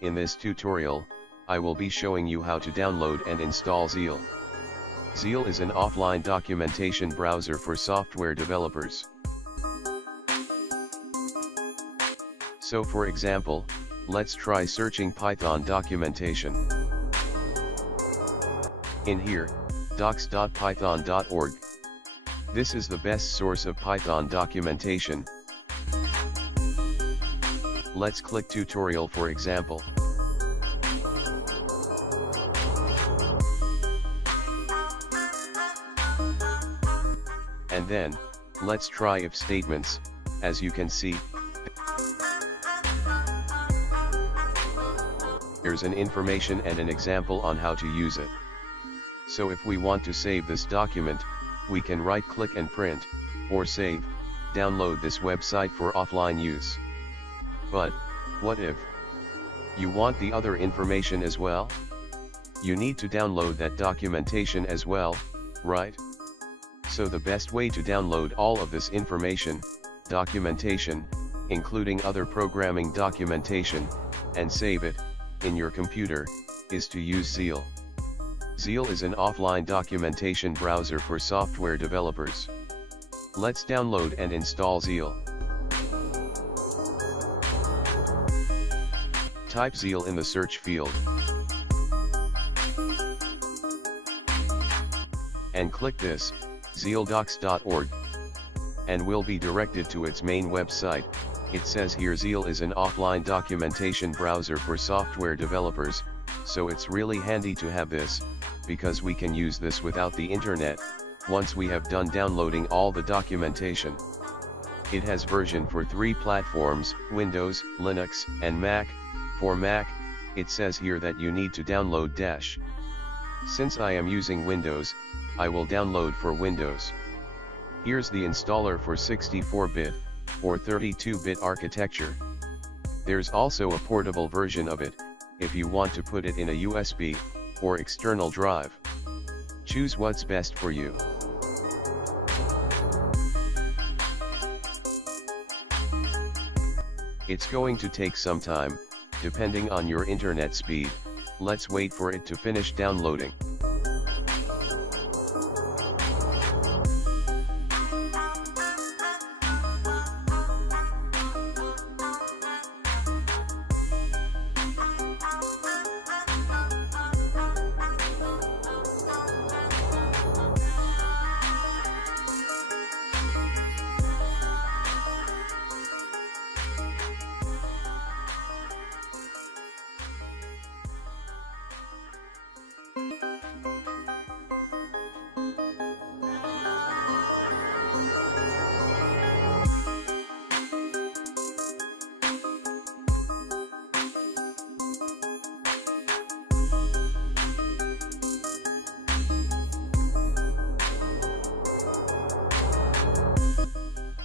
In this tutorial, I will be showing you how to download and install Zeal. Zeal is an offline documentation browser for software developers. So for example, let's try searching Python documentation. In here, docs.python.org. This is the best source of Python documentation. Let's click tutorial for example. And then, let's try if statements. As you can see, here's an information and an example on how to use it. So if we want to save this document, we can right-click and print, or save, download this website for offline use. But, what if you want the other information as well? You need to download that documentation as well, right? So the best way to download all of this information, documentation, including other programming documentation, and save it, in your computer, is to use Zeal. Zeal is an offline documentation browser for software developers. Let's download and install Zeal. Type Zeal in the search field. And click this, zealdocs.org. And we'll be directed to its main website. It says here Zeal is an offline documentation browser for software developers, so it's really handy to have this, because we can use this without the internet, once we have done downloading all the documentation. It has version for 3 platforms, Windows, Linux, and Mac. For Mac, it says here that you need to download Dash. Since I am using Windows, I will download for Windows. Here's the installer for 64-bit, or 32-bit architecture. There's also a portable version of it, if you want to put it in a USB, or external drive. Choose what's best for you. It's going to take some time, depending on your internet speed. Let's wait for it to finish downloading.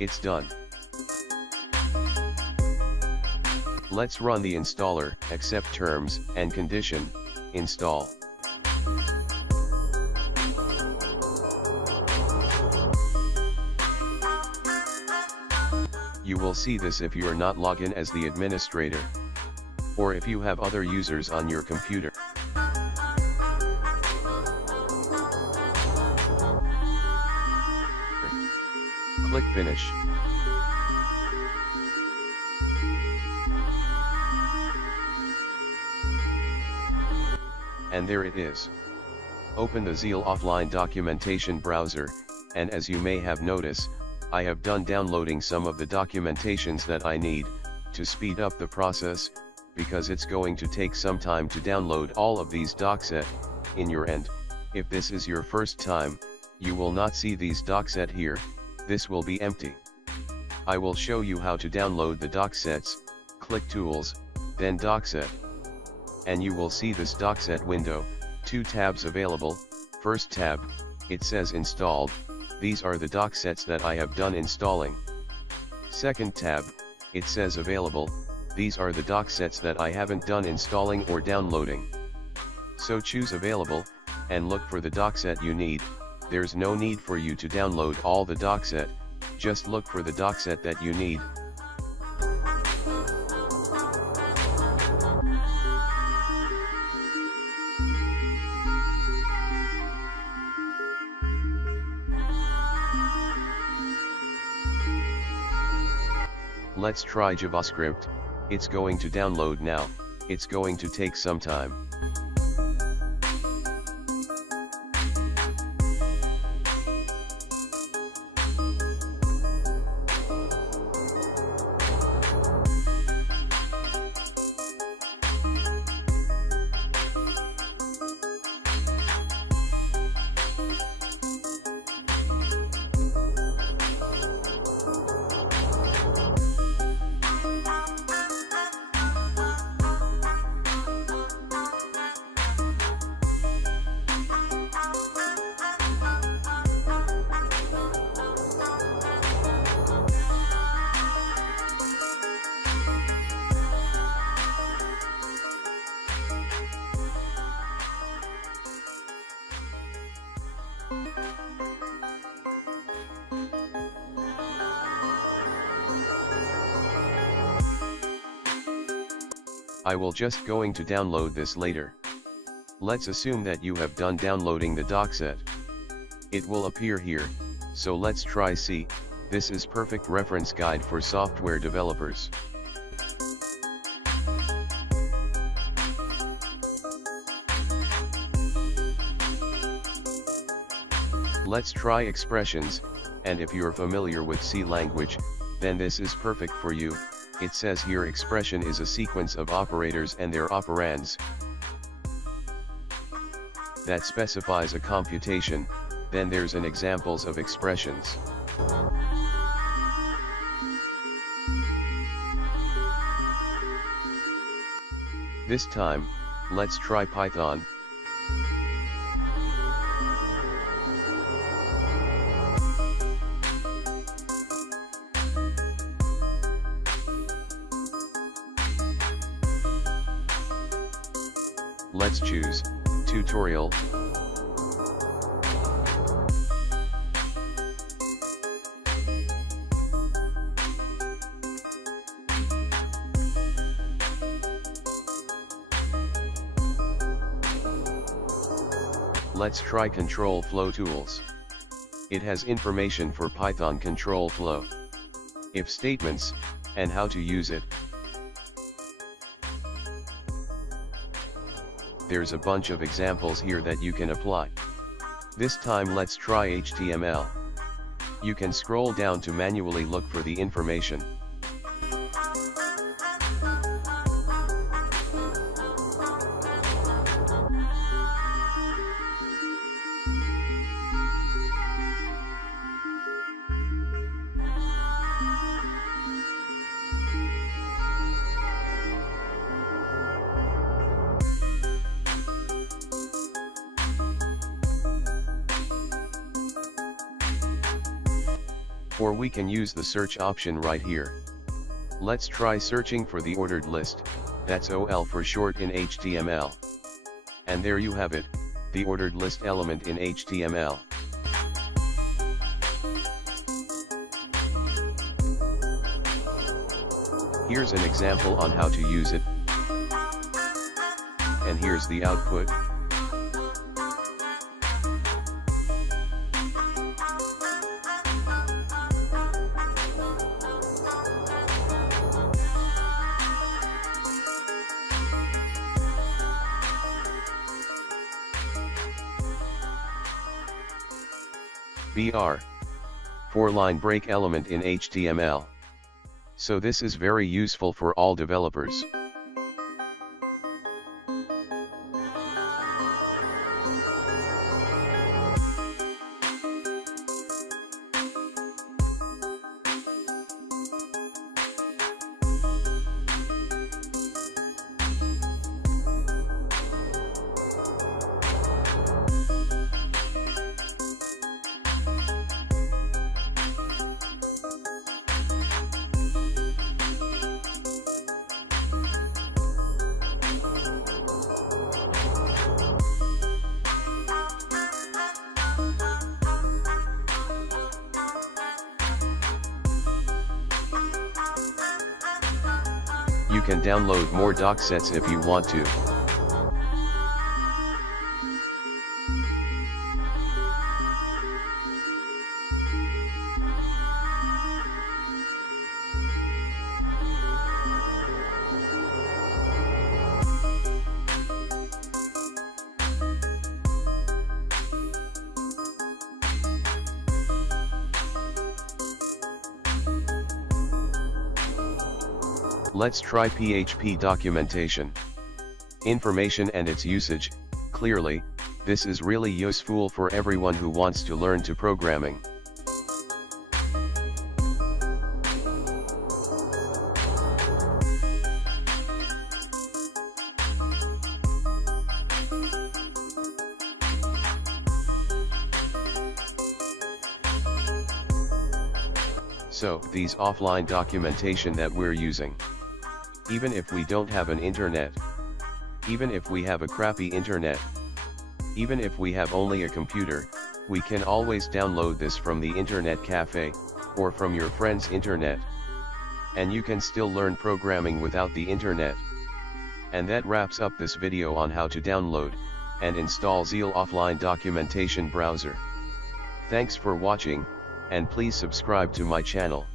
It's done. Let's run the installer, accept terms and condition, install. You will see this if you are not logged in as the administrator, or if you have other users on your computer. Click Finish. And there it is. Open the Zeal offline documentation browser, and as you may have noticed, I have done downloading some of the documentations that I need, to speed up the process, because it's going to take some time to download all of these docsets, in your end. If this is your first time, you will not see these docsets here. This will be empty. I will show you how to download the docsets. Click Tools, then Docset. And you will see this docset window, 2 tabs available. First tab, it says Installed. These are the docsets that I have done installing. Second tab, it says Available. These are the docsets that I haven't done installing or downloading. So choose Available, and look for the docset you need. There's no need for you to download all the docset, just look for the docset that you need. Let's try JavaScript. It's going to download now. It's going to take some time. I will just going to download this later. Let's assume that you have done downloading the docset. It will appear here, so let's try see. This is perfect reference guide for software developers. Let's try expressions, and if you're familiar with C language, then this is perfect for you. It says here expression is a sequence of operators and their operands that specifies a computation. Then there's an examples of expressions. This time, let's try Python. Let's choose tutorial. Let's try control flow tools. It has information for Python control flow, if statements, and how to use it. There's a bunch of examples here that you can apply. This time let's try HTML. You can scroll down to manually look for the information. Or we can use the search option right here. Let's try searching for the ordered list, that's OL for short in HTML. And there you have it, the ordered list element in HTML. Here's an example on how to use it. And here's the output. BR. 4-line break element in HTML. So this is very useful for all developers. You can download more docsets if you want to. Let's try PHP documentation. Information and its usage. Clearly, this is really useful for everyone who wants to learn to programming. So, these offline documentation that we're using. Even if we don't have an internet, even if we have a crappy internet, even if we have only a computer, we can always download this from the internet cafe, or from your friend's internet. And you can still learn programming without the internet. And that wraps up this video on how to download and install Zeal offline documentation browser. Thanks for watching, and please subscribe to my channel.